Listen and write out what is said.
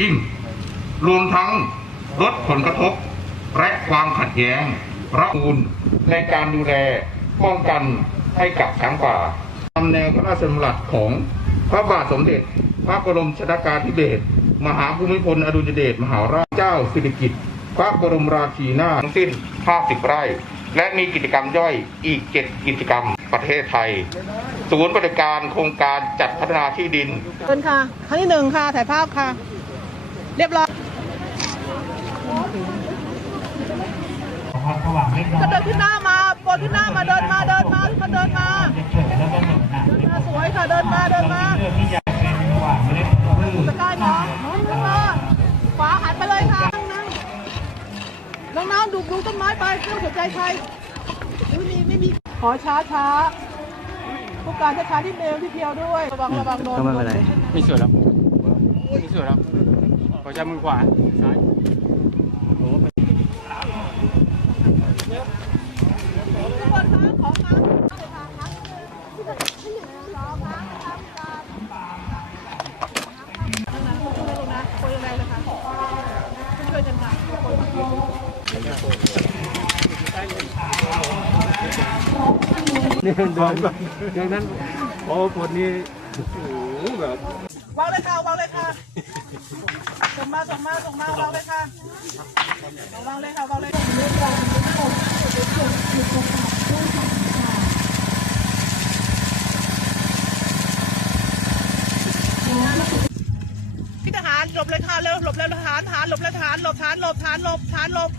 ยิ่ง รวมทั้งลดผลกระทบ และความขัดแย้งระมูลในการดูแลป้องกันให้กับช้างป่าตามแนวพระราชดำรัสของพระบาทสมเด็จ พระบรมชนากาธิเบศรมหาภูมิพลอดุลยเดชมหาราชเจ้าสิริกิติ์พระบรมราชินาถทั้งสิ้น 50 ไร่ และมีกิจกรรมย่อยอีก 7 กิจกรรมประเทศไทย ศูนย์บริการโครงการจัดพัฒนาที่ดินเชิญค่ะครั้งที่หนึ่งค่ะถ่ายภาพค่ะ เรียบร้อยก้าเดินขึ้นหน้ามาโปรขึ้นหน้ามาเดินมาเดินมาเดินมาเดินมาสวยค่ะเดินมาเดินมาเรื่องที่อยากเนางเล็กน้อยตะกร้ายน้องมาขวาหันไปเลยค่ะนั่งนั่งน้องๆดูดูต้นไม้ไปไม่ต้องสนใจใครไม่มีไม่มีขอช้าช้าผู้การช้าช้าที่เมลที่เพียวด้วยระวังระวังโดนก็ไม่เป็นไรมีส่วนครับมีส่วนครับ ขอจับมือขวาซ้ายทุกคนคะขอมาเลยค่ะพักรอพักครับข้างหลังช่วยลงนะช่วยแรงเลยค่ะช่วยกันค่ะนี่เดินดังนั้น โอ้คนนี้โอ้โหแบบวางเลยค่ะวางเลยค่ะ ส่งมาส่งมาส่งมาวางเลยค่ะวางเลยค่ะวางเลยพี่ทหารหลบเลยค่ะเร็วหลบเร็วทหารทหารหลบเลยทหารหลบทหารหลบทหารหลบทหารหลบ